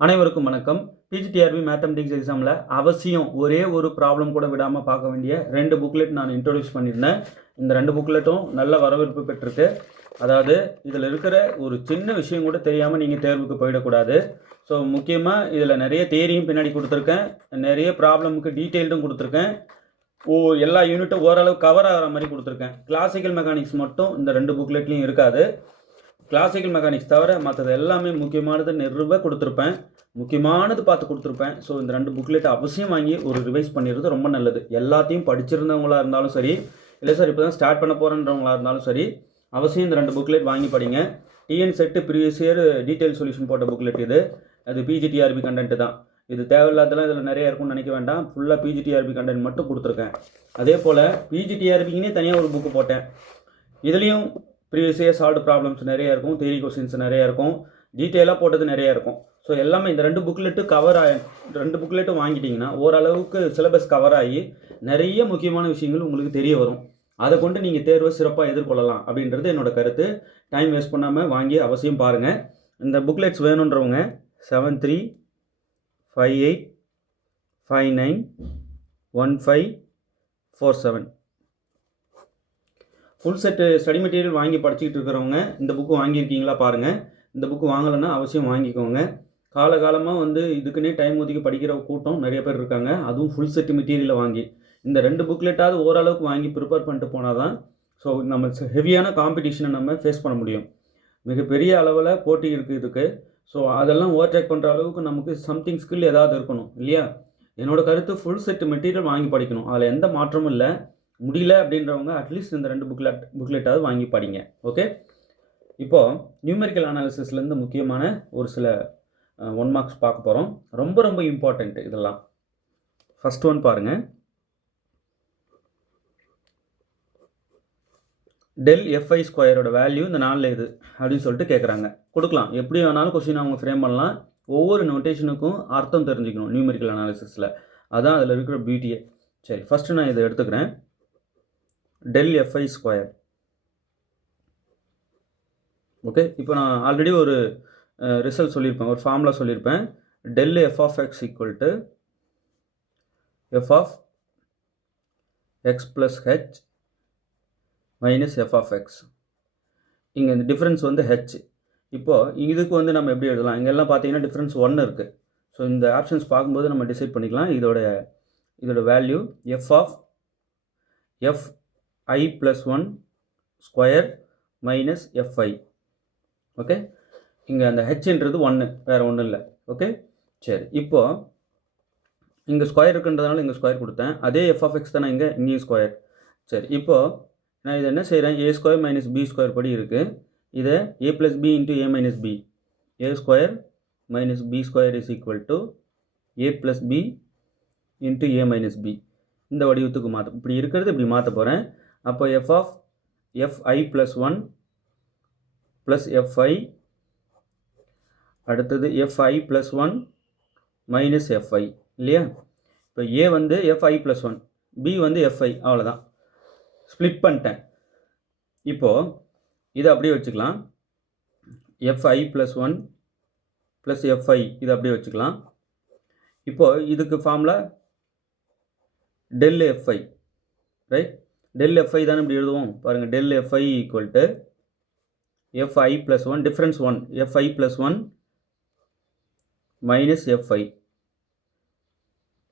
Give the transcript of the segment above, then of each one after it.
அனைவருக்கும் வணக்கம். PGTRB mathematics எக்ஸாமில் அவசியம் ஒரே ஒரு ப்ராப்ளம் கூட விடாமல் பார்க்க வேண்டிய 2 புக்லெட் நான் இன்ட்ரோடியூஸ் பண்ணியிருந்தேன். இந்த 2 புக்லெட்டும் நல்ல வரவேற்பு பெற்றிருக்கு. அதாவது இதில் இருக்கிற ஒரு சின்ன விஷயம் கூட தெரியாமல் நீங்கள் தேர்வுக்கு போயிடக்கூடாது. ஸோ முக்கியமாக இதில் நிறைய தேரியும் பின்னாடி கொடுத்துருக்கேன், நிறைய ப்ராப்ளமுக்கு டீட்டெயில்டும் கொடுத்துருக்கேன். எல்லா யூனிட்டும் ஓரளவு கவர் ஆகிற மாதிரி கொடுத்துருக்கேன். கிளாசிக்கல் மெக்கானிக்ஸ் மட்டும் இந்த 2 புக்லெட்லையும் இருக்காது. கிளாசிக்கல் மெக்கானிக்ஸ் தவிர மற்றது எல்லாமே முக்கியமானது நிறுவ கொடுத்துருப்பேன், முக்கியமானது பார்த்து கொடுத்துருப்பேன். ஸோ இந்த 2 புக்லெட் அவசியம் வாங்கி ஒரு ரிவைஸ் பண்ணிடுறது ரொம்ப நல்லது. எல்லாத்தையும் படிச்சிருந்தவங்களாக இருந்தாலும் சரி, இல்லை சார் இப்போ தான் ஸ்டார்ட் பண்ண போகிறன்றவங்களா இருந்தாலும் சரி, அவசியம் இந்த 2 புக்லெட் வாங்கி படிங்க. TN set previous year detail solution போட்ட புக்லெட் இது. அது பிஜிடிஆர்பி கண்டென்ட் தான். இது தேவையில்லாதெல்லாம் இதில் நிறைய இருக்கும்னு நினைக்க வேண்டாம். ஃபுல்லாக பிஜிடிஆர்பி கண்டென்ட் மட்டும் கொடுத்துருக்கேன். அதே போல் பிஜிடிஆர்பிக்குன்னே தனியாக ஒரு புக்கு போட்டேன். இதுலேயும் ப்ரீவியஸ் இயர் சால்வ்டு ப்ராப்ளம்ஸ் நிறையா இருக்கும், தியரி கொஸ்டின்ஸ் நிறையா இருக்கும், டீட்டெயிலாக போட்டது நிறையா இருக்கும். ஸோ எல்லாமே இந்த 2 புக்லெட்டு கவர் ஆகி 2 புக்லெட்டும் வாங்கிட்டிங்கன்னா ஓரளவுக்கு சிலபஸ் கவர் ஆகி நிறைய முக்கியமான விஷயங்கள் உங்களுக்கு தெரிய வரும். அதை கொண்டு நீங்கள் தேர்வை சிறப்பாக எதிர்கொள்ளலாம் அப்படின்றது என்னோட கருத்து. டைம் வேஸ்ட் பண்ணாமல் வாங்கி அவசியம் பாருங்கள். இந்த புக்லெட்ஸ் வேணுன்றவங்க 7358591547 ஃபுல் செட்டு ஸ்டடி மெட்டீரியல் வாங்கி படிச்சுக்கிட்டு இருக்கிறவங்க இந்த புக்கு வாங்கியிருக்கீங்களா பாருங்கள். இந்த புக்கு வாங்கலைன்னா அவசியம் வாங்கிக்கோங்க. காலகாலமாக இதுக்குன்னே டைம் ஒதுக்கி படிக்கிற கூட்டம் நிறைய பேர் இருக்காங்க. அதுவும் ஃபுல் செட்டு மெட்டீரியலை வாங்கி இந்த 2 புக்லெட்டாவது ஓரளவுக்கு வாங்கி ப்ரிப்பேர் பண்ணிட்டு போனால் தான் ஸோ நம்ம ஹெவியான காம்படிஷனை நம்ம ஃபேஸ் பண்ண முடியும். மிகப்பெரிய அளவில் போட்டி இருக்குது இதுக்கு. ஸோ அதெல்லாம் ஓவர்டேக் பண்ணுற அளவுக்கு நமக்கு சம்திங் ஸ்கில் ஏதாவது இருக்கணும் இல்லையா? என்னோட கருத்து ஃபுல் செட்டு மெட்டீரியல் வாங்கி படிக்கணும். அதில் எந்த மாற்றமும் இல்லை. முடியல அப்படின்றவங்க அட்லீஸ்ட் இந்த 2 புக்லெட்டாவது வாங்கி படிங்க. ஓகே, இப்போது நியூமெரிக்கல் அனாலிசிஸ்லேருந்து முக்கியமான ஒரு சில 1 மார்க்ஸ் பார்க்க போகிறோம். ரொம்ப ரொம்ப இம்பார்ட்டண்ட் இதெல்லாம். ஃபர்ஸ்ட் ஒன் பாருங்கள். டெல் எஃப்ஐ ஸ்கொயரோட வேல்யூ இந்த 4 இது அப்படின்னு சொல்லிட்டு கேட்குறாங்க. கொடுக்கலாம், எப்படி வேணாலும் கொஸ்டின் அவங்க ஃப்ரேம் பண்ணலாம். ஒவ்வொரு நோட்டேஷனுக்கும் அர்த்தம் தெரிஞ்சுக்கணும் நியூமெரிக்கல் அனாலிசிஸில். அதான் அதில் இருக்கிற பியூட்டியே. சரி, ஃபஸ்ட்டு நான் இதை எடுத்துக்கிறேன். Del FI square. ஓகே, இப்போ நான் ஆல்ரெடி ஒரு ரிசல்ட் சொல்லியிருப்பேன், ஒரு ஃபார்முலா சொல்லியிருப்பேன். Del F of x equal to f of X plus H minus F of x. இங்கே இந்த டிஃப்ரென்ஸ் ஹெச். இப்போது இதுக்கு நம்ம எப்படி எழுதலாம்? இங்கெல்லாம் பார்த்தீங்கன்னா டிஃப்ரென்ஸ் 1 இருக்குது. ஸோ இந்த ஆப்ஷன்ஸ் பார்க்கும்போது நம்ம டிசைட் பண்ணிக்கலாம். இதோட value f of f i plus 1 square minus f i. Okay, இங்கே அந்த ஹெச்ன்றது 1, வேறு ஒன்றும் இல்லை. ஓகே, சரி, இப்போது இங்கே ஸ்கொயர் இருக்குன்றதுனால இங்கே ஸ்கொயர் கொடுத்தேன். அதே எஃப் ஆஃப் எக்ஸ் தானே இங்கேயும் ஸ்கொயர். சரி, இப்போது நான் இதை என்ன செய்கிறேன்? A square minus B square படி இருக்குது. இதை A plus B into A minus B, A square minus B square is equal to A plus B into A minus B. இந்த வடிவத்துக்கு இப்படி இருக்கிறது இப்படி மாற்ற போகிறேன். அப்போ F of F I plus 1 plus F I, அடுத்தது எஃப்ஐ ப்ளஸ் 1 மைனஸ் எஃப்ஐ இல்லையா? இப்போ A F I plus 1, B F I, அவ்வளோதான். ஸ்ப்ளிட் பண்ணிட்டேன். இப்போது இதை அப்படியே வச்சுக்கலாம். எஃப்ஐ ப்ளஸ் 1 ப்ளஸ் எஃப்ஐ இதை அப்படியே வச்சுக்கலாம். இப்போது இதுக்கு formula del f i, right? Del f i தானே இப்படி எழுதுவோம் பாருங்கள். Del f i equal to f i plus 1, difference 1, f i plus 1 minus f i.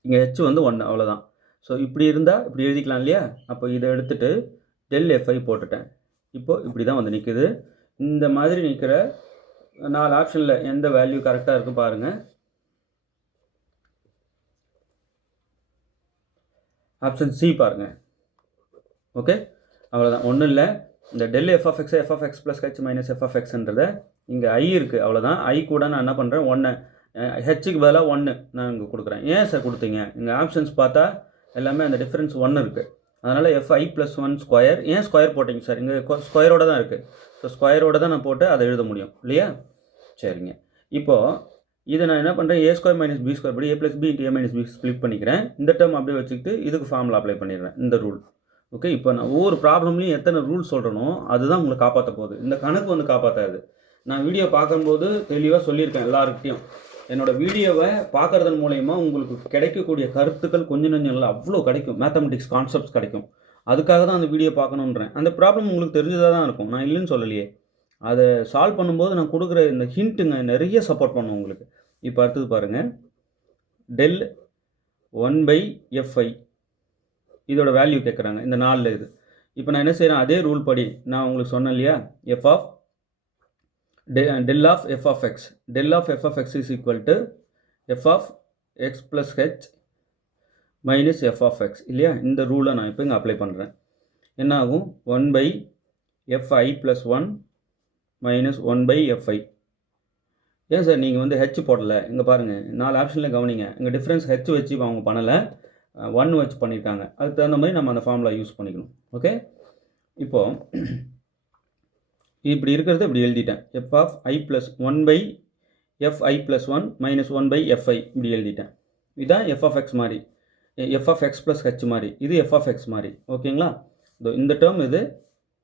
இங்கே ஹெச் 1, அவ்வளோதான். ஸோ இப்படி இருந்தால் இப்படி எழுதிக்கலாம் இல்லையா? அப்போ இதை எடுத்துகிட்டு டெல் எஃப்ஐ போட்டுட்டேன். இப்போது இப்படி தான் நிற்குது. இந்த மாதிரி நிற்கிற 4 ஆப்ஷனில் எந்த வேல்யூ கரெக்டாக இருக்குது பாருங்கள். ஆப்ஷன் சி பாருங்கள். ஓகே, அவ்வளோதான், ஒன்றும் இல்லை. இந்த del F of X plus H minus F of எக்ஸ்ன்றதை இங்கே ஐ இருக்குது, அவ்வளோதான். ஐ கூட நான் என்ன பண்ணுறேன்? 1, ஹெச்சுக்கு பதிலாக 1 நான் இங்கே கொடுக்குறேன். ஏன் சார் கொடுத்தீங்க? இங்கே ஆப்ஷன்ஸ் பார்த்தா எல்லாமே அந்த டிஃப்ரென்ஸ் 1 இருக்குது. அதனால் எஃப்ஐ ப்ளஸ் 1 ஸ்கொயர். ஏன் ஸ்கொயர் போட்டிங்க சார்? இங்கே ஸ்கொயரோடு தான் இருக்குது. ஸோ ஸ்கொயரோடு தான் நான் போட்டு அதை எழுத முடியும் இல்லையா? சரிங்க, இப்போது இதை நான் என்ன பண்ணுறேன்? ஏ ஸ்கொயர் மைனஸ் பி ஸ்கொயர் படி ஏ plus B into A minus B split பண்ணிக்கிறேன். இந்த டேர்ம் அப்படியே வச்சுக்கிட்டு இதுக்கு ஃபார்முலா அப்ளை பண்ணிடுறேன், இந்த ரூல். ஓகே, இப்போ நான் ஒவ்வொரு ப்ராப்ளம்லையும் எத்தனை ரூல் சொல்கிறனோ அதுதான் உங்களை காப்பாற்ற போகுது. இந்த கணக்கு காப்பாற்றாது. நான் வீடியோ பார்க்கும்போது தெளிவாக சொல்லியிருக்கேன் எல்லாருக்கிட்டையும். என்னோடய வீடியோவை பார்க்குறதன் மூலயமா உங்களுக்கு கிடைக்கக்கூடிய கருத்துக்கள் கொஞ்சம் நஞ்சம் இல்லை, அவ்வளோ கிடைக்கும். மேத்தமெட்டிக்ஸ் கான்செப்ட்ஸ் கிடைக்கும். அதுக்காக தான் அந்த வீடியோ பார்க்கணுன்றேன். அந்த ப்ராப்ளம் உங்களுக்கு தெரிஞ்சதாக தான் இருக்கும், நான் இல்லைன்னு சொல்லலையே. அதை சால்வ் பண்ணும்போது நான் கொடுக்குற இந்த ஹிண்ட்டுங்க நிறைய சப்போர்ட் பண்ணும் உங்களுக்கு. இப்போ அடுத்தது பாருங்கள், டெல் 1/fi இதோட வேல்யூ கேட்குறாங்க இந்த 4 இது. இப்போ நான் என்ன செய்கிறேன், அதே ரூல் படி நான் உங்களுக்கு சொன்னேன் இல்லையா, del of f of x. Del of f of x is equal to f of x plus h minus f of x இல்லையா. இந்த ரூலை நான் இப்போ இங்கே அப்ளை பண்ணுறேன். என்ன ஆகும், 1/fi plus 1 minus 1/fi. ஏன் சார் நீங்கள் வந்து ஹெச் போடலை, இங்கே பாருங்கள் 4 ஆப்ஷனில் கவனிங்க. இங்கே டிஃப்ரென்ஸ் ஹெச் வச்சு அவங்க பண்ணலை, 1 வச்சு பண்ணியிருக்காங்க. அதுக்கு தகுந்த மாதிரி நம்ம அந்த ஃபார்முலா யூஸ் பண்ணிக்கணும். ஓகே, இப்போது இப்படி இருக்கிறது இப்படி எழுதிட்டேன். f of i plus 1/fi plus 1 minus 1/fi இப்படி எழுதிட்டேன். இதுதான் f of x மாதிரி, f of x plus h மாதிரி, இது f of x மாதிரி. ஓகேங்களா, இந்த டேர்ம் இது,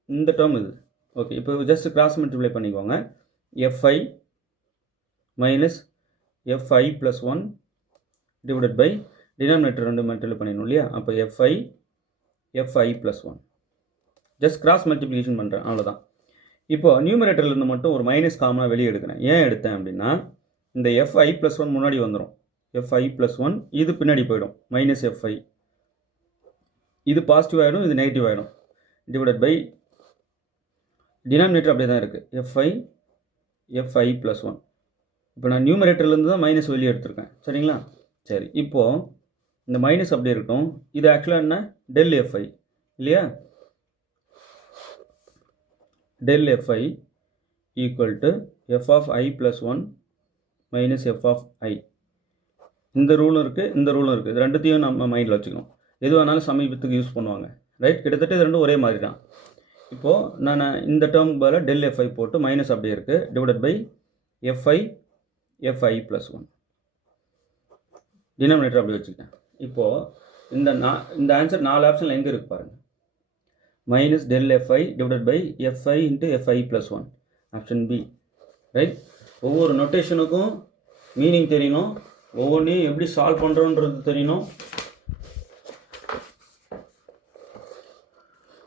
இந்த டேர்ம் இது. ஓகே, இப்போ ஜஸ்ட் கிராஸ் மல்டிப்ளை பண்ணிக்கோங்க. fi minus fi plus 1 divided by denominator 2 multiply பண்ணிடணும் இல்லையா. அப்போ fi plus 1 just cross multiplication பண்ணுறேன், அவ்வளோதான். இப்போது நியூமரேட்டர்லேருந்து மட்டும் ஒரு மைனஸ் காமனாக வெளியே எடுக்கிறேன். ஏன் எடுத்தேன் அப்படின்னா, இந்த fi plus 1 முன்னாடி வந்துடும், fi plus 1 இது பின்னாடி போயிடும், மைனஸ் fi இது பாசிட்டிவ் ஆகிடும், இது நெகட்டிவ் ஆகிடும், டிவைடட் பை டினாமினேட்டர் அப்படியே தான் இருக்குது, fi plus 1. இப்போ நான் நியூமரேட்டர்லேருந்து தான் மைனஸ் வெளியே எடுத்திருக்கேன், சரிங்களா. சரி, இப்போது இந்த மைனஸ் அப்படியே இருக்கட்டும். இது ஆக்சுவலாக என்ன, del fi இல்லையா. del fi equal to f of i plus 1 minus f of i. இந்த ரூலும் இருக்குது, இந்த ரூலும் இருக்குது. இது ரெண்டுத்தையும் நம்ம மைண்டில் வச்சுக்கணும். எது வேணாலும் சமீபத்துக்கு யூஸ் பண்ணுவாங்க, ரைட். கிட்டத்தட்ட இது ரெண்டும் ஒரே மாதிரி தான். இப்போது நான் இந்த டேர்முக்கு பதிலாக del fi போட்டு மைனஸ் அப்படியே இருக்குது, divided by fi plus 1 denominator அப்படி வச்சுக்கிட்டேன். இப்போது இந்த ஆன்சர் 4 ஆப்ஷனில் எங்கே இருக்குது பாருங்கள், minus del fi divided by fi into fi plus 1, option B, right. ஒவ்வொரு நொட்டேஷனுக்கும் மீனிங் தெரியணும், ஒவ்வொன்றையும் எப்படி சால்வ் பண்ணுறோன்றது தெரியணும்.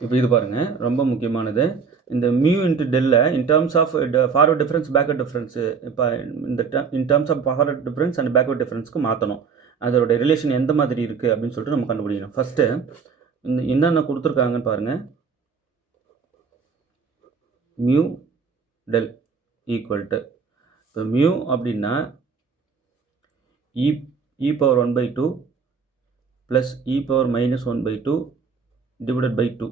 இப்போ இது பாருங்கள், ரொம்ப முக்கியமானது. இந்த மியூ இன்ட்டு டெல்லை in terms of forward difference backward difference, இப்போ இந்த in terms of forward difference and backward டிஃப்ரென்ஸ்க்கு மாற்றணும். அதோட ரிலேஷன் எந்த மாதிரி இருக்குது அப்படின்னு சொல்லிட்டு நம்ம கண்டுபிடிக்கணும். ஃபஸ்ட்டு இந்த என்னென்ன கொடுத்துருக்காங்கன்னு பாருங்கள். மியூ டெல் ஈக்குவல் டு, இப்போ மியூ அப்படின்னா e power 1/2 plus e power minus 1/2 divided by 2.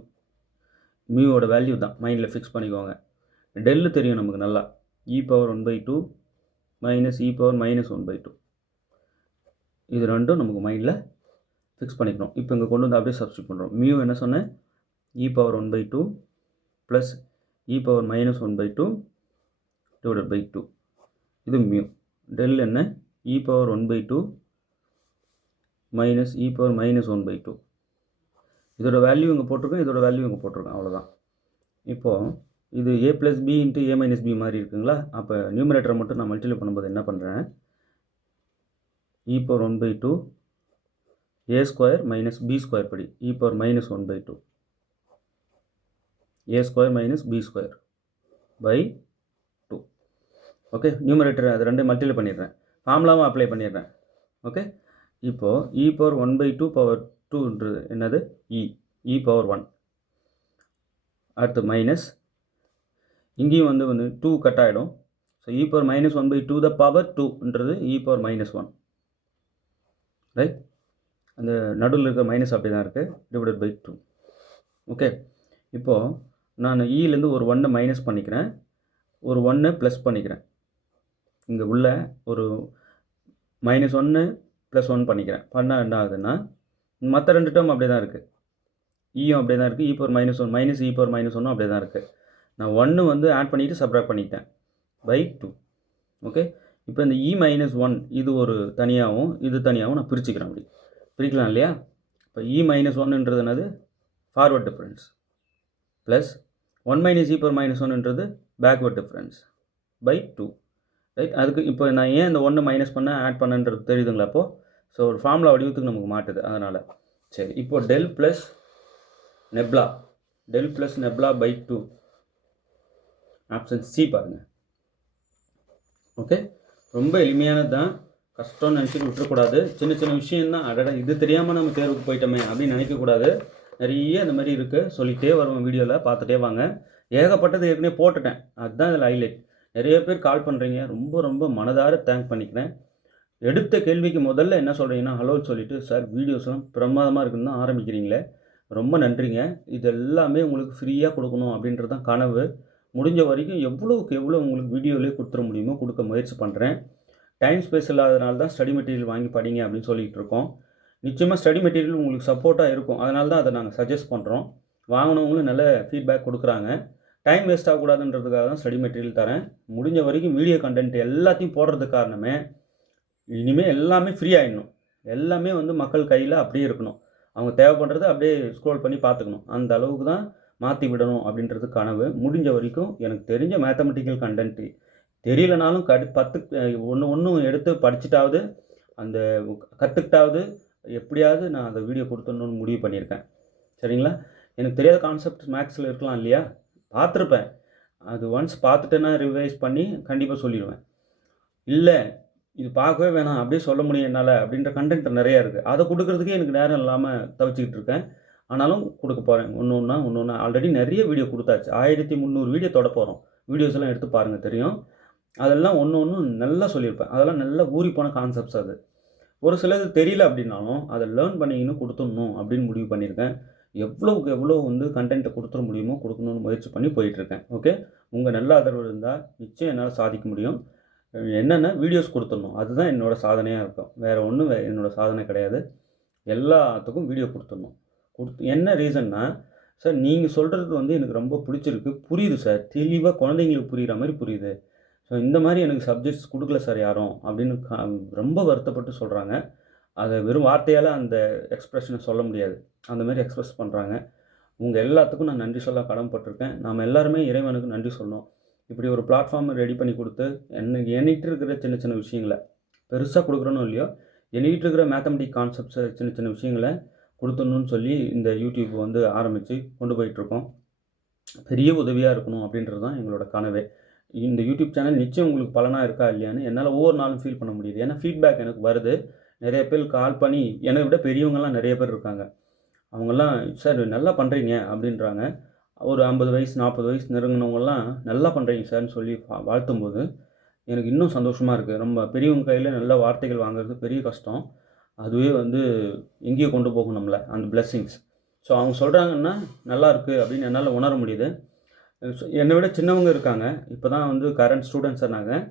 மியூவோட வேல்யூ தான், மைண்டில் ஃபிக்ஸ் பண்ணிக்கோங்க. டெல்லு தெரியும் நமக்கு நல்லா, e power 1/2 minus e power minus 1/2. இது ரெண்டும் நமக்கு மைண்டில் ஃபிக்ஸ் பண்ணிக்கணும். இப்போ இங்கே கொண்டு வந்து அப்படியே சப்ஸ்டியூட் பண்ணுறோம். மியூ என்ன சொன்னேன், e power 1/2 plus e power minus 1/2 divided by 2. இது மியூ. டெல் என்ன, e power 1/2 minus e power minus 1/2. இதோட வேல்யூ இங்கே போட்டிருக்கோம், இதோட வேல்யூ இங்கே போட்டிருக்கோம், அவ்வளோதான். இப்போது இது a plus B into a minus b மாதிரி இருக்குங்களா. அப்போ நியூமரேட்டரை மட்டும் நான் மல்டிப்ளை பண்ணும்போது என்ன பண்ணுறேன், e power 1/2 a square minus b square படி e power minus 1/2 a square minus b square by 2. Okay, numerator அது ரெண்டு மல்டிப்ளை பண்ணிடுறேன், ஃபார்முலாவும் அப்ளை பண்ணிடுறேன். ஓகே, இப்போது e பவர் 1/2 பவர் 2ன்றது என்னது, e பவர் 1. அடுத்து மைனஸ், இங்கேயும் வந்து 2 கட் ஆகிடும். So e power minus 1/2 the power 2ன்றது e பவர் மைனஸ் 1, ரைட். அந்த நடுவில் இருக்கிற மைனஸ் அப்படி தான் இருக்குது, டிவைடட் பை 2. ஓகே, இப்போது நான் ஈலேருந்து ஒரு 1 மைனஸ் பண்ணிக்கிறேன், ஒரு 1 ப்ளஸ் பண்ணிக்கிறேன். இங்கே உள்ள ஒரு -1 + 1 பண்ணிக்கிறேன். பண்ணால் என்ன ஆகுதுன்னா, மற்ற 2 டேர்ம் அப்படியே தான் இருக்குது. ஈயும் அப்படியே தான் இருக்குது, e power -1 minus e power -1 அப்படியே தான் இருக்குது. நான் 1 வந்து ஆட் பண்ணிவிட்டு சப்ராக்ட் பண்ணிட்டேன் பை 2. ஓகே, இப்போ இந்த e-1 இது ஒரு தனியாகவும் இது தனியாகவும் நான் பிரிச்சுக்கிறேன். அப்படி பிரிக்கலாம் இல்லையா. இப்போ e-1ன்றது என்னது, forward difference, plus 1 - e power -1ன்றது பேக்வர்ட் டிஃப்ரென்ஸ் பை 2. ரைட். அதுக்கு இப்போ நான் ஏன் இந்த 1 மைனஸ் பண்ண ஆட் பண்ணன்றது தெரியுதுங்களா அப்போது? ஸோ ஒரு ஃபார்முலா வடிவத்துக்கு நமக்கு மாட்டுது அதனால். சரி, இப்போது del plus nabla by 2 option C பாருங்கள். ஓகே, ரொம்ப எளிமையானது தான், கஷ்டம்னு நினச்சிட்டு விட்டுறக்கூடாது. சின்ன சின்ன விஷயந்தான், அடடா இது தெரியாமல் நம்ம தேர்வுக்கு போயிட்டோமே அப்படின்னு நினைக்கக்கூடாது. நிறைய இந்த மாதிரி இருக்குது, சொல்லிகிட்டே வருவோம் வீடியோவில், பார்த்துட்டே வாங்க. ஏகப்பட்டது ஏற்கனவே போட்டுட்டேன், அதுதான் இதில் ஹைலைட். நிறைய பேர் கால் பண்ணுறீங்க, ரொம்ப ரொம்ப மனதார தேங்க் பண்ணிக்கிறேன். எடுத்த கேள்விக்கு முதல்ல என்ன சொல்கிறீங்கன்னா ஹலோன்னு சொல்லிவிட்டு, சார் வீடியோஸ்லாம் பிரமாதமாக இருக்குன்னு தான் ஆரம்பிக்கிறீங்களே, ரொம்ப நன்றிங்க. இது எல்லாமே உங்களுக்கு ஃப்ரீயாக கொடுக்கணும் அப்படின்றது தான் கனவு. முடிஞ்ச வரைக்கும் எவ்வளோவுக்கு எவ்வளோ உங்களுக்கு வீடியோவிலே கொடுத்துட முடியுமோ கொடுக்க முயற்சி பண்ணுறேன். டைம் ஸ்பேஸ் இல்லாதனால தான் ஸ்டடி மெட்டீரியல் வாங்கி படிங்க அப்படின்னு சொல்லிகிட்டு இருக்கோம். நிச்சயமாக ஸ்டடி மெட்டீரியல் உங்களுக்கு சப்போர்ட்டாக இருக்கும், அதனால தான் அதை நாங்கள் சஜஸ்ட் பண்ணுறோம். வாங்கினவங்களும் நல்ல ஃபீட்பேக் கொடுக்குறாங்க. டைம் வேஸ்ட் ஆகக்கூடாதுன்றதுக்காக தான் ஸ்டடி மெட்டீரியல் தரேன். முடிஞ்ச வரைக்கும் வீடியோ கண்டென்ட் எல்லாத்தையும் போடுறதுக்கு காரணமே, இனிமேல் எல்லாமே ஃப்ரீ ஆகிடணும். எல்லாமே மக்கள் கையில் அப்படியே இருக்கணும். அவங்க தேவைப்படுறத அப்படியே ஸ்க்ரோல் பண்ணி பார்த்துக்கணும். அந்த அளவுக்கு தான் மாற்றி விடணும் அப்படின்றது கனவு. முடிஞ்ச வரைக்கும் எனக்கு தெரிஞ்ச மேத்தமெட்டிக்கல் கண்டென்ட்டு தெரியலனாலும் 10 ஒன்று எடுத்து படிச்சுட்டாவது, அந்த கற்றுக்கிட்டாவது எப்படியாவது நான் அந்த வீடியோ கொடுத்துடணும்னு முடிவு பண்ணியிருக்கேன். சரிங்களா? எனக்கு தெரியாத கான்செப்ட் மேக்ஸில் இருக்கலாம் இல்லையா? பார்த்துருப்பேன். அது ஒன்ஸ் பார்த்துட்டேன்னா ரிவைஸ் பண்ணி கண்டிப்பாக சொல்லிடுவேன். இல்லை இது பார்க்கவே வேணாம் அப்படியே சொல்ல முடியும் என்னால் அப்படின்ற கண்டென்ட் நிறையா இருக்குது. அதை கொடுக்குறதுக்கே எனக்கு நேரம் இல்லாமல் தவிச்சிக்கிட்டு இருக்கேன். ஆனாலும் கொடுக்க போகிறேன். ஒன்று ஒன்றா ஆல்ரெடி நிறைய வீடியோ கொடுத்தாச்சு. 1300 வீடியோ தொட போகிறோம். வீடியோஸ் எல்லாம் எடுத்து பாருங்கள், தெரியும். அதெல்லாம் ஒன்று நல்லா சொல்லியிருப்பேன். அதெல்லாம் நல்லா ஊறி போன கான்செப்ட்ஸ் அது. ஒரு சிலது தெரியல அப்படின்னாலும் அதை லேர்ன் பண்ணிக்கின்னு கொடுத்துடணும் அப்படின்னு முடிவு பண்ணியிருக்கேன். எவ்வளோவுக்கு எவ்வளோ கண்டென்ட்டை கொடுத்துட முடியுமோ கொடுக்கணும்னு முயற்சி பண்ணி போயிட்டுருக்கேன். ஓகே, உங்கள் நல்ல ஆதரவு இருந்தால் நிச்சயம் என்னால் சாதிக்க முடியும். என்னென்ன வீடியோஸ் கொடுத்துடணும், அதுதான் என்னோடய சாதனையாக இருக்கும். வேறு ஒன்றும் என்னோடய சாதனை கிடையாது. எல்லாத்துக்கும் வீடியோ கொடுத்துடணும். என்ன ரீசன்னா, சார் நீங்கள் சொல்கிறது எனக்கு ரொம்ப பிடிச்சிருக்கு, புரியுது சார், தெளிவாக குழந்தைங்களுக்கு புரிகிற மாதிரி புரியுது. ஸோ இந்த மாதிரி எனக்கு சப்ஜெக்ட்ஸ் கொடுக்கல சார் யாரும் அப்படின்னு ரொம்ப வருத்தப்பட்டு சொல்கிறாங்க. அதை வெறும் வார்த்தையால் அந்த எக்ஸ்ப்ரெஷனை சொல்ல முடியாது, அந்த மாதிரி எக்ஸ்ப்ரெஸ் பண்ணுறாங்க. உங்கள் எல்லாத்துக்கும் நான் நன்றி சொல்ல கடமைப்பட்டிருக்கேன். நாம் எல்லாருமே இறைவனுக்கு நன்றி சொல்லணும். இப்படி ஒரு பிளாட்ஃபார்மை ரெடி பண்ணி கொடுத்து என்கிட்ட இருக்கிற சின்ன சின்ன விஷயங்களை பெருசாக கொடுக்குறோன்னு இல்லையோ, என்கிட்ட இருக்கிற மேத்தமெட்டிக் கான்செப்ட்ஸை சின்ன சின்ன விஷயங்களை கொடுத்துடணும்னு சொல்லி இந்த யூடியூப் ஆரம்பித்து கொண்டு போயிட்டுருக்கோம். பெரிய உதவியாக இருக்கணும் அப்படின்றது தான் எங்களோட கனவே. இந்த யூடியூப் சேனல் நிச்சயம் உங்களுக்கு பலனாக இருக்கா இல்லையான்னு என்னால் ஒவ்வொரு நாளும் ஃபீல் பண்ண முடியுது. ஏன்னா ஃபீட்பேக் எனக்கு வருது. நிறைய பேர் கால் பண்ணி, என்னை விட பெரியவங்கலாம் நிறைய பேர் இருக்காங்க. அவங்கெல்லாம் சார் நல்லா பண்ணுறீங்க அப்படின்றாங்க. ஒரு 50 வயசு 40 வயசு நெருங்கினவங்கலாம் நல்லா பண்ணுறீங்க சார்ன்னு சொல்லி வாழ்த்தும்போது எனக்கு இன்னும் சந்தோஷமாக இருக்குது. ரொம்ப பெரியவங்க கையில் நல்ல வார்த்தைகள் வாங்குறது பெரிய கஷ்டம். அதுவே எங்கேயோ கொண்டு போகும் நம்மளை, அந்த பிளெஸ்ஸிங்ஸ். ஸோ அவங்க சொல்கிறாங்கன்னா நல்லாயிருக்கு அப்படின்னு என்னால் உணர முடியுது. என்னை விட சின்னவங்க இருக்காங்க. இப்போ தான் கரண்ட் ஸ்டூடெண்ட்ஸ் நாங்கள்.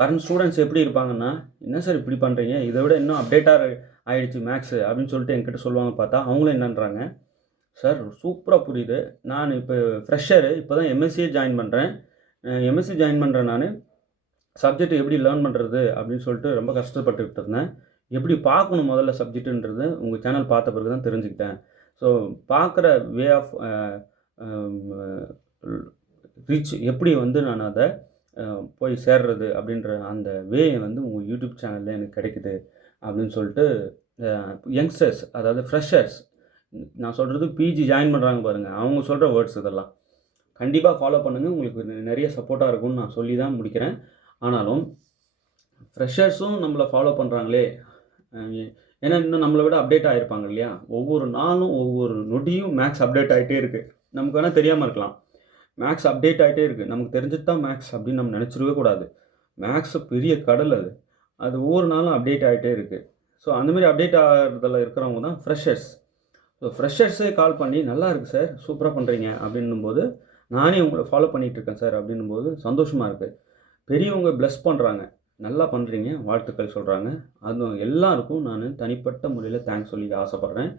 கரண்ட் ஸ்டூடெண்ட்ஸ் எப்படி இருப்பாங்கன்னா, என்ன சார் இப்படி பண்ணுறீங்க, இதை விட இன்னும் அப்டேட்டாக ஆகிடுச்சு மேக்ஸு அப்படின்னு சொல்லிட்டு என்கிட்ட சொல்லுவாங்க. பார்த்தா அவங்களும் என்னன்றாங்க, சார் சூப்பராக புரியுது, நான் இப்போ ஃப்ரெஷரு, இப்போ தான் எம்எஸ்சியே ஜாயின் பண்ணுறேன். எம்எஸ்சி ஜாயின் பண்ணுறேன் நான். சப்ஜெக்ட் எப்படி லேர்ன் பண்ணுறது அப்படின்னு சொல்லிட்டு ரொம்ப கஷ்டப்பட்டுக்கிட்டு இருந்தேன். எப்படி பார்க்கணும் முதல்ல சப்ஜெக்ட்டுன்றது உங்கள் சேனல் பார்த்த பிறகு தான் தெரிஞ்சுக்கிட்டேன். ஸோ பார்க்குற வே ஆஃப் ரீச் எப்படி நான் அதை போய் சேர்றது அப்படின்ற அந்த வே உங்கள் யூடியூப் சேனலில் எனக்கு கிடைக்குது அப்படின்னு சொல்லிட்டு யங்ஸ்டர்ஸ், அதாவது ஃப்ரெஷர்ஸ், நான் சொல்கிறது பிஜி ஜாயின் பண்ணுறாங்க பாருங்கள், அவங்க சொல்கிற வேர்ட்ஸ் இதெல்லாம் கண்டிப்பாக ஃபாலோ பண்ணுங்கள். உங்களுக்கு நிறைய சப்போர்ட்டாக இருக்கும்னு நான் சொல்லி தான் முடிக்கிறேன். ஆனாலும் ஃப்ரெஷர்ஸும் நம்மளை ஃபாலோ பண்ணுறாங்களே, ஏன்னா இன்னும் நம்மளை விட அப்டேட் ஆகிருப்பாங்க இல்லையா. ஒவ்வொரு நாளும் ஒவ்வொரு நொடியும் மேக்ஸ் அப்டேட் ஆகிட்டே இருக்குது. நமக்கு வேணால் தெரியாமல் இருக்கலாம், மேக்ஸ் அப்டேட் ஆகிட்டே இருக்குது. நமக்கு தெரிஞ்சது தான் மேக்ஸ் அப்படின்னு நம்ம நினச்சிடவே கூடாது. மேக்ஸு பெரிய கடல், அது ஒவ்வொரு நாளும் அப்டேட் ஆகிட்டே இருக்குது. ஸோ அந்தமாதிரி அப்டேட் ஆகிறதுல இருக்கிறவங்க தான் ஃப்ரெஷர்ஸ். ஸோ ஃப்ரெஷர்ஸே கால் பண்ணி நல்லா இருக்குது சார், சூப்பராக பண்ணுறீங்க அப்படின்னும்போது, நானே உங்களை ஃபாலோ பண்ணிகிட்ருக்கேன் சார் அப்படின்னும்போது சந்தோஷமாக இருக்குது. பெரியவங்க ப்ளஸ் பண்ணுறாங்க, நல்லா பண்ணுறீங்க, வாழ்த்துக்கள் சொல்கிறாங்க. அது எல்லாருக்கும் நான் தனிப்பட்ட முறையில் தேங்க்ஸ் சொல்லி ஆசைப்பட்றேன்.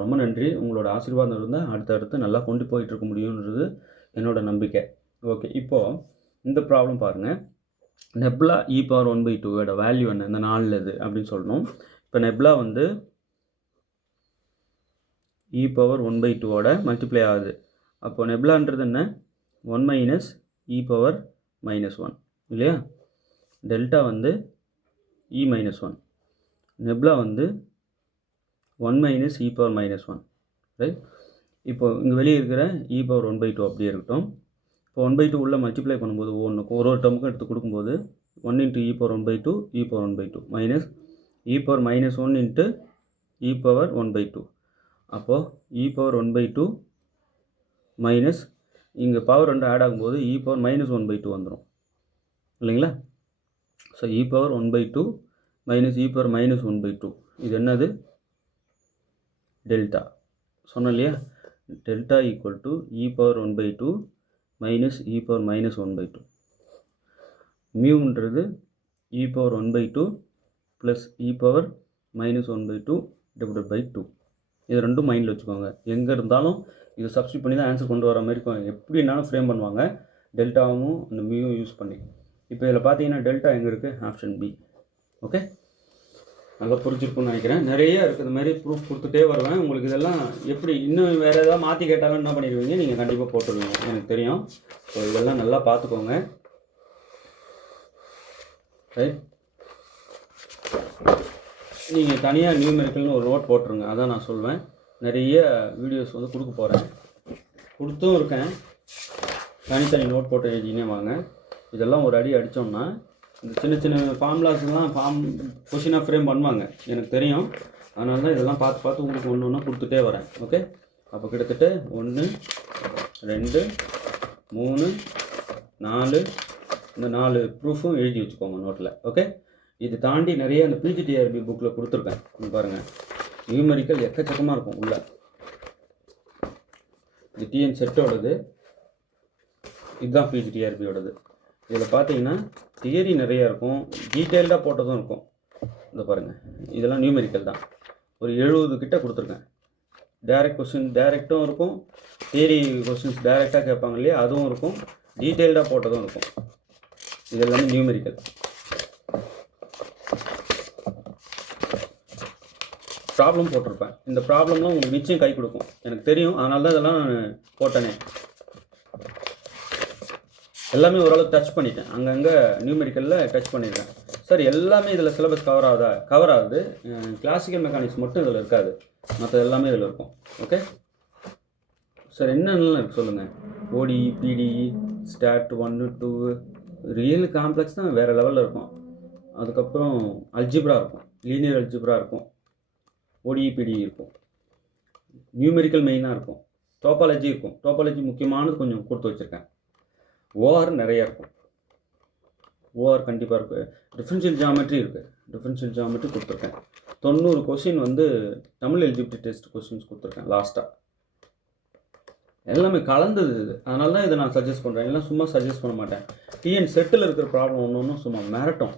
ரொம்ப நன்றி. உங்களோட ஆசீர்வாதம் இருந்தால் அடுத்தடுத்து நல்லா கொண்டு போயிட்டுருக்க முடியுன்றது என்னோடய நம்பிக்கை. ஓகே, இப்போது இந்த ப்ராப்ளம் பாருங்கள். நெப்லா e⁻1/2 வேல்யூ என்ன, இந்த 4 இது அப்படின்னு சொல்லணும். இப்போ நெப்லா e⁻1/2 மல்டிப்ளை ஆகுது. அப்போது நெப்லான்றது என்ன, 1 - e⁻−1 இல்லையா. டெல்டா வந்து e மைனஸ் 1, நெபுலா வந்து 1 minus e power minus 1, right. இப்போ இங்கே வெளியே இருக்கிற e பவர் 1/2 அப்படியே இருக்கட்டும். இப்போ 1/2 உள்ள மல்டிப்ளை பண்ணும்போது ஒவ்வொன்றுக்கும் ஒரு டேர்முக்கும் எடுத்து கொடுக்கும்போது 1 into e power 1/2 e power 1/2 minus e power minus 1 into e power 1/2. அப்போது e பவர் 1/2 மைனஸ் இங்கே பவர் 2 ஆட் ஆகும்போது e பவர் மைனஸ் 1/2 வந்துடும் இல்லைங்களா. So e power 1/2 minus e power minus 1/2 இது என்னது? டெல்டா. சொன்னோம் இல்லையா, delta equal to e power 1/2 minus e power minus 1/2. மியூன்றது e power 1/2 plus e power minus 1/2 divided by 2. இது ரெண்டும் மைண்டில் வச்சுக்கோங்க. எங்கே இருந்தாலும் இது சப்ஸ்டியூட் பண்ணி தான் ஆன்சர் கொண்டு வர மாதிரி எப்படினாலும் ஃப்ரேம் பண்ணுவாங்க, டெல்டாவும் இந்த மியூவும் யூஸ் பண்ணி. இப்போ இதில் பார்த்தீங்கன்னா டெல்டா எங்கே இருக்குது? Option B. ஓகே, நல்லா புரிஞ்சிருக்குன்னு நினைக்கிறேன். நிறைய இருக்குது இந்த மாதிரி ப்ரூஃப் கொடுத்துட்டே வருவேன் உங்களுக்கு. இதெல்லாம் எப்படி இன்னும் வேறு ஏதாவது மாற்றி கேட்டாலும் என்ன பண்ணிடுவீங்க, நீங்கள் கண்டிப்பாக போட்டுருவீங்க, எனக்கு தெரியும். ஸோ இதெல்லாம் நல்லா பார்த்துக்கோங்க, ரைட். நீங்கள் தனியாக நியூமெரிக்கல்னு ஒரு நோட் போட்டுருங்க, அதான் நான் சொல்வேன். நிறைய வீடியோஸ் வந்து கொடுக்க போகிறேன், கொடுத்தும் இருக்கேன். தனித்தனி நோட் போட்டு எழுதினே வாங்க. இதெல்லாம் ஒரு அடி அடித்தோம்னா இந்த சின்ன சின்ன ஃபார்முலாஸ்லாம் கொஷினாக ஃப்ரேம் பண்ணுவாங்க, எனக்கு தெரியும். அதனால தான் இதெல்லாம் பார்த்து உங்களுக்கு ஒன்று ஒன்றா கொடுத்துட்டே வரேன். ஓகே, அப்போ கிட்டத்தட்ட 1 2 3 4 இந்த 4 ப்ரூஃபும் எழுதி வச்சுக்கோங்க நோட்டில். ஓகே, இது தாண்டி நிறைய அந்த பிஜிடிஆர்பி புக்கில் கொடுத்துருக்கேன். இங்கே பாருங்கள், நியூமெரிக்கல் எக்கச்சக்கமாக இருக்கும் உள்ள. இது டிஎன் செட்டோடது, இதுதான் பிஜிடிஆர்பியோடது. இதில் பார்த்தீங்கன்னா தியரி நிறையா இருக்கும், டீட்டெயில்டாக போட்டதும் இருக்கும். இந்த பாருங்கள், இதெல்லாம் நியூமெரிக்கல் தான். ஒரு 70 கிட்ட கொடுத்துருக்கேன். டைரக்ட் கொஸ்டின் டைரெக்டும் இருக்கும், தியரி கொஸ்டின்ஸ் டைரெக்டாக கேட்பாங்க இல்லையா, அதுவும் இருக்கும், டீட்டெயில்டாக போட்டதும் இருக்கும். இது எல்லாமே நியூமெரிக்கல். ப்ராப்ளம் போட்டிருப்பேன். இந்த ப்ராப்ளம்லாம் உங்களுக்கு நிச்சயம் கை கொடுக்கும், எனக்கு தெரியும். அதனால தான் இதெல்லாம் நான் போட்டேனே. எல்லாமே ஓரளவுக்கு டச் பண்ணிட்டேன், அங்கங்கே நியூமெரிக்கலில் டச் பண்ணியிருக்கேன். சார் எல்லாமே இதில் சிலபஸ் கவர் ஆகுது, கிளாசிக்கல் மெக்கானிக்ஸ் மட்டும் இதில் இருக்காது, மற்ற எல்லாமே இதில் இருக்கும். ஓகே சார், என்னென்னலாம் இருக்குது சொல்லுங்கள். ஓடி, பிடிஇ, ஸ்டாட் 1 2 ரியல் காம்ப்ளெக்ஸ் தான் வேறு லெவலில் இருக்கும். அதுக்கப்புறம் அல்ஜிப்ரா இருக்கும், லீனியர் அல்ஜிப்ரா இருக்கும், ஓடிஇ பிடிஇ இருக்கும், நியூமெரிக்கல் மெயினாக இருக்கும், டோபாலஜி இருக்கும். டோபாலஜி முக்கியமானது கொஞ்சம் கொடுத்து வச்சுருக்கேன். ஓஆர் நிறையா இருக்கும், ஓஆர் கண்டிப்பாக இருக்குது. டிஃப்ரென்ஷியல் ஜியாமெட்ரி இருக்குது, டிஃப்ரென்ஷியல் ஜியாமெட்ரி கொடுத்துருக்கேன். 90 கொஷின் வந்து தமிழ் எலிஜிபிலிட்டி டெஸ்ட் கொஷின்ஸ் கொடுத்துருக்கேன் லாஸ்ட்டாக. எல்லாமே கலந்தது இது, அதனால தான் இதை நான் சஜஸ்ட் பண்ணுறேன். எல்லாம் சும்மா சஜஸ்ட் பண்ண மாட்டேன். டிஎன் செட்டில் இருக்கிற ப்ராப்ளம் ஒன்றும் சும்மா மிரட்டும்,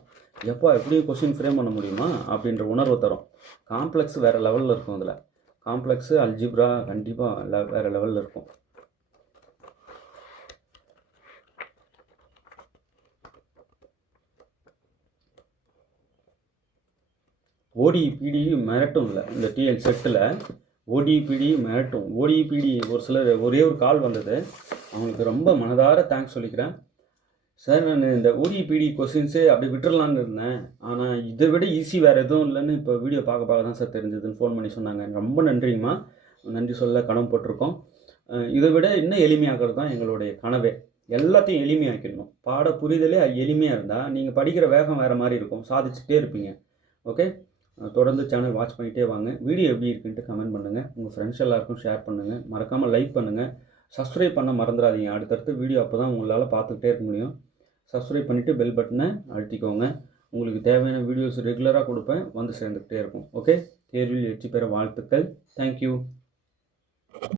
எப்போ எப்படியும் கொஷின் ஃப்ரேம் பண்ண முடியுமா அப்படின்ற உணர்வு தரும். காம்ப்ளெக்ஸ் வேறு லெவலில் இருக்கும். அதில் காம்ப்ளெக்ஸு அல்ஜிப்ரா கண்டிப்பாக வேறு லெவலில் இருக்கும். ஓடிபிடி மிரட்டும் இல்லை, இந்த டிஎன் செட்டில் ஓடிபிடி மிரட்டும். ஓடிபிடி ஒரு சிலர் ஒரே ஒரு கால் வந்தது, அவங்களுக்கு ரொம்ப மனதார தேங்க்ஸ் சொல்லிக்கிறேன். சார், நான் இந்த ஓடிபிடி கொஸ்டின்ஸு அப்படி விட்டுறலான்னு இருந்தேன், ஆனால் இதை விட ஈஸி வேறு எதுவும் இல்லைன்னு இப்போ வீடியோ பார்க்க தான் சார் தெரிஞ்சதுன்னு ஃபோன் பண்ணி சொன்னாங்க. ரொம்ப நன்றிங்கம்மா, நன்றி சொல்ல கடமைப்பட்டிருக்கோம். இதை விட இன்னும் எளிமையாகிறது தான் எங்களுடைய கனவே. எல்லாத்தையும் எளிமையாக்கிடணும். பாட புரிதலே எளிமையாக இருந்தால் நீங்கள் படிக்கிற வேகம் வேறு மாதிரி இருக்கும், சாதிச்சுட்டே இருப்பீங்க. ஓகே, தொடர்ந்து சேனல் வாட்ச் பண்ணிகிட்டே வாங்க. வீடியோ எப்படி இருக்குன்ட்டு கமெண்ட் பண்ணுங்கள், உங்கள் ஃப்ரெண்ட்ஸ் எல்லாருக்கும் ஷேர் பண்ணுங்கள், மறக்காமல் லைக் பண்ணுங்கள், சப்ஸ்கிரைப் பண்ண மறந்துடாதீங்க. அடுத்தடுத்து வீடியோ அப்போ தான் உங்களால் பார்த்துக்கிட்டே இருக்க முடியும். சப்ஸ்கிரைப் பண்ணிவிட்டு பெல் பட்டனை அழுத்திக்கோங்க. உங்களுக்கு தேவையான வீடியோஸ் ரெகுலராக கொடுப்பேன், வந்து சேர்ந்துக்கிட்டே இருக்கும். ஓகே, தேர்வில் வெற்றி பெற வாழ்த்துக்கள். தேங்க்யூ.